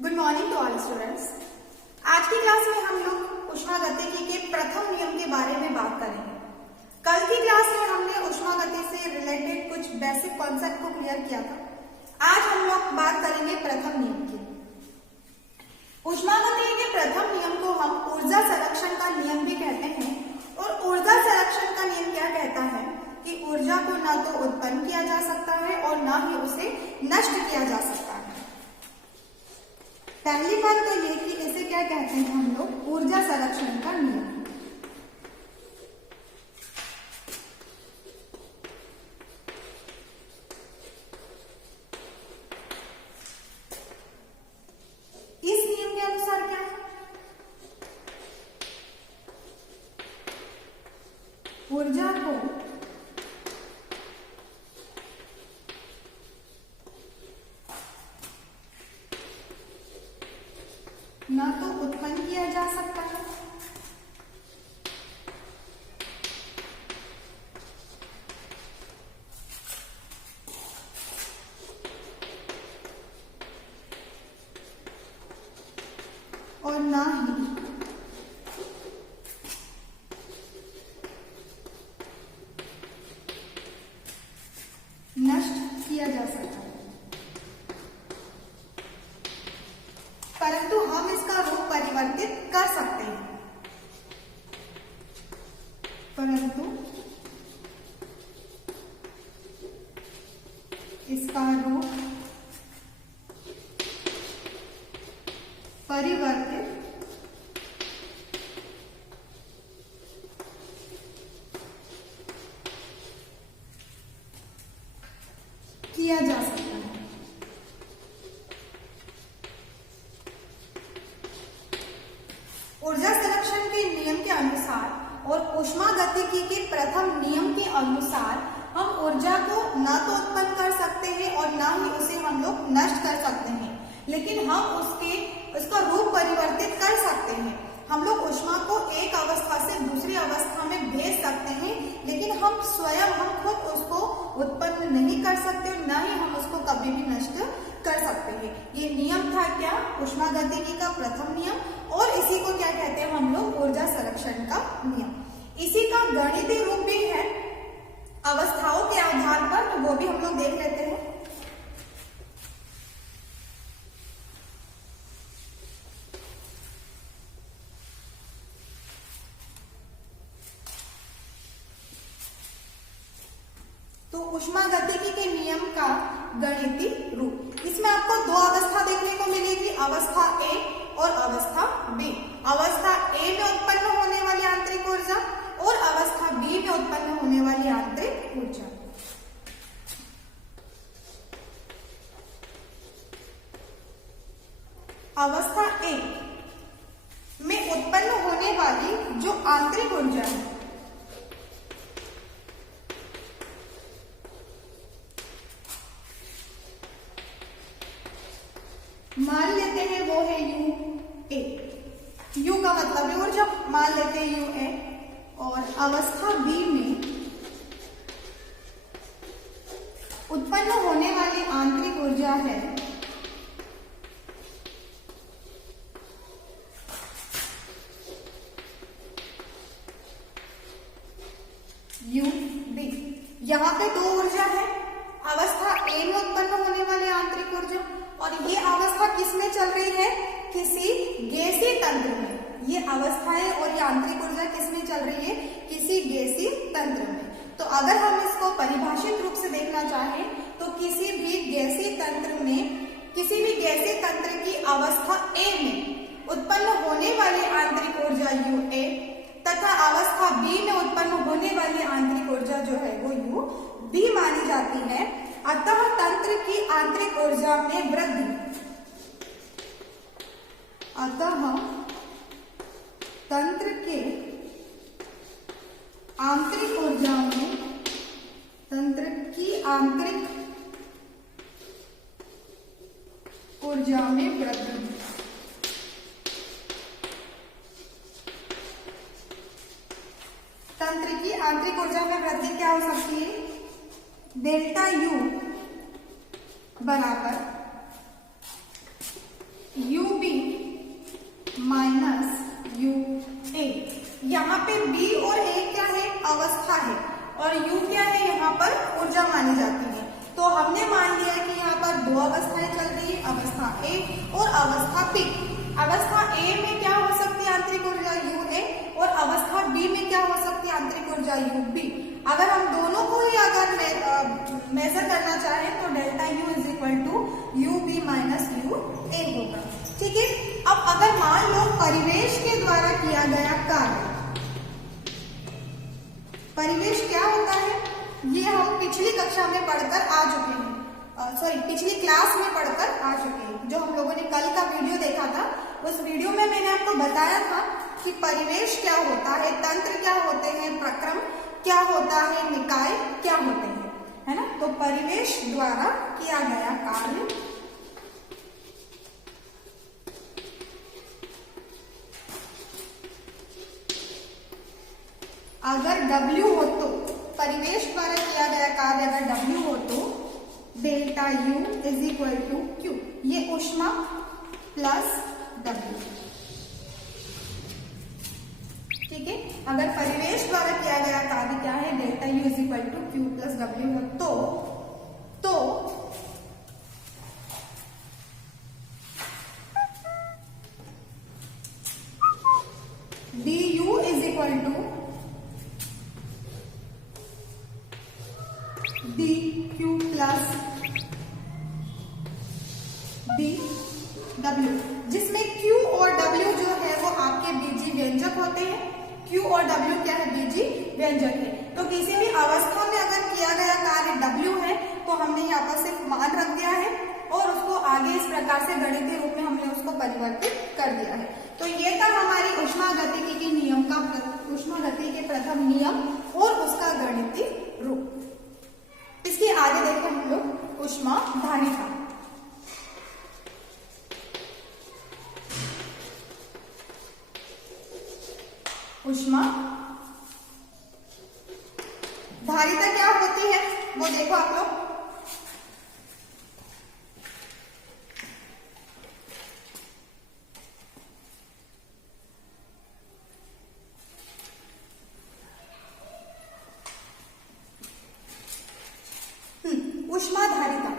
Good morning to all students. आज की class में हम लोग ऊष्मागतिकी के प्रथम नियम के बारे में बात करेंगे। कल की क्लास में हमने ऊष्मागति से रिलेटेड कुछ बेसिक कॉन्सेप्ट को क्लियर किया था। आज हम लोग बात करेंगे प्रथम नियम की। ऊष्मागतिकी के प्रथम नियम को हम ऊर्जा संरक्षण का नियम भी कहते हैं। और ऊर्जा संरक्षण का नियम क्या कहता है कि ऊर्जा को ना तो उत्पन्न किया जा सकता है और ना ही उसे नष्ट किया जा सकता है। पहली बात तो ये कि इसे क्या कहते हैं हम लोग, ऊर्जा संरक्षण का नियम। इस नियम के अनुसार क्या है, ऊर्जा को ना तो उत्पन्न किया जा सकता है और ना ही नष्ट किया जा सकता है। परंतु हम इसका रूप परिवर्तित कर सकते हैं। परंतु इसका रूप परिवर्तित किया जा सकता है। ऊर्जा संरक्षण के नियम के अनुसार और ऊष्मागतिकी के प्रथम नियम के अनुसार हम ऊर्जा को ना तो उत्पन्न कर सकते हैं और ना ही उसे हम लोग नष्ट कर सकते हैं, लेकिन हम उसका रूप परिवर्तित कर सकते हैं। हम लोग ऊष्मा को एक अवस्था से दूसरी अवस्था में भेज सकते हैं, लेकिन हम खुद उसको उत्पन्न नहीं कर सकते और ना ही हम उसको कभी भी नष्ट कर सकते हैं। ये नियम था क्या, ऊष्मागतिकी का प्रथम नियम, और इसी को क्या कहते हैं हम लोग, ऊर्जा संरक्षण का नियम। इसी का गणितीय रूप भी है अवस्थाओं के आधार पर, तो वो भी हम लोग देख लेते हैं। तो ऊष्मागतिकी के नियम का गणितीय रूप, इसमें आपको दो अवस्था देखने को मिलेगी, अवस्था ए और अवस्था बी। अवस्था ए में उत्पन्न होने वाली आंतरिक ऊर्जा और अवस्था बी में उत्पन्न होने वाली आंतरिक ऊर्जा। अवस्था ए में उत्पन्न होने वाली जो आंतरिक ऊर्जा है, मान लेते हैं वो है यू ए। यू का मतलब है ऊर्जा, मान लेते हैं यू ए। और अवस्था बी में उत्पन्न होने वाली आंतरिक ऊर्जा है यू बी। यहां पे दो ऊर्जा है, अवस्था ए में उत्पन्न होने वाली आंतरिक ऊर्जा, और ये अवस्था किसमें चल रही है, किसी गैसीय तंत्र में। ये अवस्था है और ये आंतरिक ऊर्जा किसमें चल रही है, किसी गैसीय तंत्र में। तो अगर हम इसको परिभाषित रूप से देखना चाहें तो किसी भी गैसीय तंत्र में, किसी भी गैसीय तंत्र की अवस्था ए में उत्पन्न होने वाली आंतरिक ऊर्जा यू ए तथा अवस्था बी में उत्पन्न होने वाली आंतरिक ऊर्जा जो है वो यू बी मानी जाती है। अतः तंत्र की आंतरिक ऊर्जा में वृद्धि, अतः तंत्र के आंतरिक ऊर्जा में, तंत्र की आंतरिक ऊर्जा में वृद्धि। तंत्र की आंतरिक ऊर्जा में वृद्धि क्या हो सकती है, डेल्टा यू बराबर पे B और A क्या है, अवस्था है, और U क्या है, यहाँ पर ऊर्जा मानी जाती है। तो हमने मान लिया कि यहाँ पर दो अवस्थाएं चल रही है, अवस्था A और अवस्था B। अवस्था A में क्या हो सकती है, आंतरिक ऊर्जा UA, और अवस्था B में क्या हो सकती है, आंतरिक ऊर्जा UB। अगर हम दोनों को ही अगर मेजर करना चाहें तो delta U is equal to UB minus UA होगा। ठीक है। अब अगर मान लो परिवेश के द्वारा किया गया कार्य, परिवेश क्या होता है, ये हम पिछली कक्षा में पढ़कर आ चुके हैं, पिछली क्लास में पढ़कर आ चुके हैं। जो हम लोगों ने कल का वीडियो देखा था, उस वीडियो में मैंने आपको बताया था कि परिवेश क्या होता है, तंत्र क्या होते हैं, प्रक्रम क्या होता है, निकाय क्या होते हैं, है ना। तो परिवेश द्वारा किया गया कार्य, अगर W हो तो, परिवेश द्वारा किया गया कार्य अगर W हो तो delta U is equal to Q, ये ऊष्मा प्लस W। ठीक है। अगर परिवेश द्वारा किया गया कार्य क्या है, delta U is equal to Q plus W हो तो DU is equal to DQ plus DW, जिसमें Q और W जो है वो आपके बीजी व्यंजक होते हैं। Q और W क्या है, बीजी व्यंजक है। तो किसी भी अवस्था में अगर किया गया कार्य W है तो हमने यहाँ पर सिर्फ मान रख दिया है और उसको आगे इस प्रकार से गणितीय रूप में हमने उसको परिवर्तित कर दिया है। तो ये था हमारी ऊष्मागतिकी के नियम का, ऊष्मागतिकी के प्रथम नियम और उसका गणितीय रूप। इसके आगे देखें हम लोग ऊष्माधारिता। ऊष्माधारिता क्या होती है वो देखो आप लोग। ऊष्माधारिता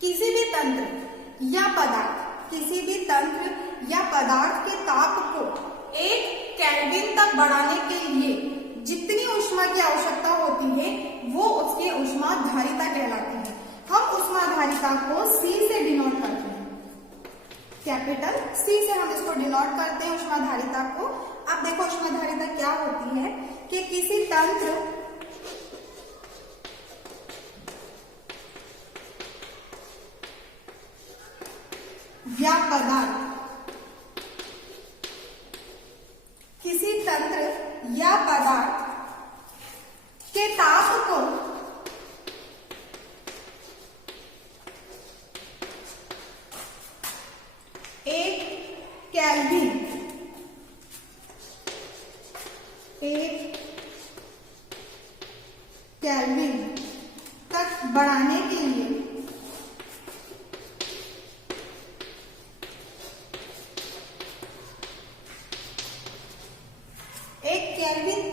किसी भी तंत्र या पदार्थ, किसी भी तंत्र या पदार्थ के ताप को 1 केल्विन तक बढ़ाने के लिए जितनी ऊष्मा की आवश्यकता होती है वो उसकी ऊष्माधारिता कहलाती है। हम ऊष्माधारिता को C से डिनोट करते हैं, कैपिटल C से हम इसको डिनोट करते हैं ऊष्माधारिता को। अब देखो ऊष्माधारिता क्या होती है कि किसी तंत्र या पदार्थ, किसी तंत्र या पदार्थ के ताप को 1 केल्विन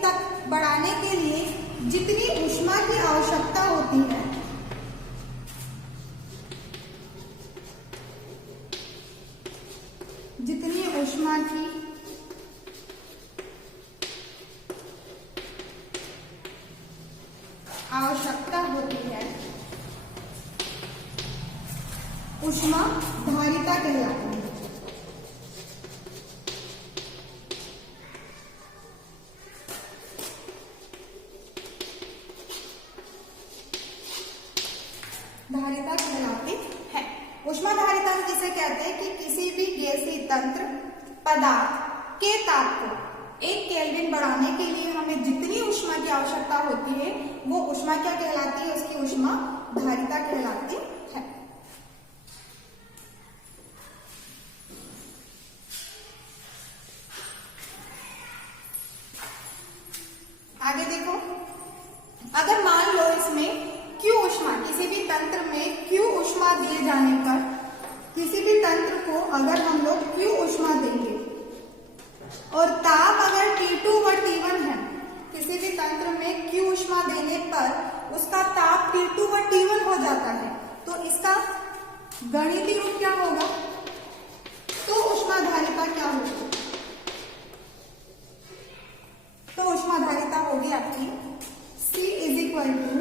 तक बढ़ाने के लिए जितनी ऊष्मा की आवश्यकता होती है, जितनी ऊष्मा की आवश्यकता होती है ऊष्माधारिता कहलाती है। धारिता कहलाती है। ऊष्माधारिता किसे कहते हैं कि किसी भी गैसीय तंत्र पदार्थ के ताप को 1 केल्विन बढ़ाने के लिए हमें जितनी ऊष्मा की आवश्यकता होती है वो ऊष्मा क्या कहलाती है, उसकी ऊष्माधारिता कहलाती है। आगे देखो, अगर मान लो इसमें Q ऊष्मा, किसी भी तंत्र में Q ऊष्मा दिए जाने पर, किसी भी तंत्र को अगर हम लोग Q ऊष्मा देंगे और ताप अगर T2 व T1 तंत्र में Q ऊष्मा देने पर उसका ताप T2 व T1 हो जाता है, तो इसका गणितीय रूप क्या होगा? तो ऊष्माधारिता क्या होगी? तो ऊष्माधारिता होगी आपकी C इज इक्वल टू,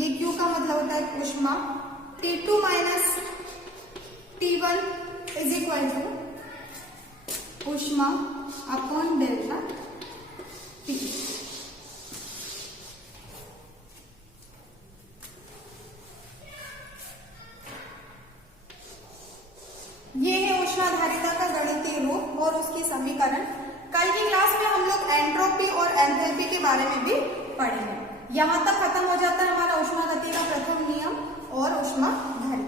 ये Q का मतलब होता है ऊष्मा, T2 minus T1 is equal to ऊष्मा अपॉन डेल्टा T। ये है ऊष्माधारिता का गणितीय रूप और उसकी समीकरण। कल की क्लास में हम लोग एंट्रोपी और एंथैल्पी के बारे में भी पढ़ेंगे। यहाँ तक खत्म हो जाता है हमारा ऊष्मागति का प्रथम नियम और ऊष्माधारिता।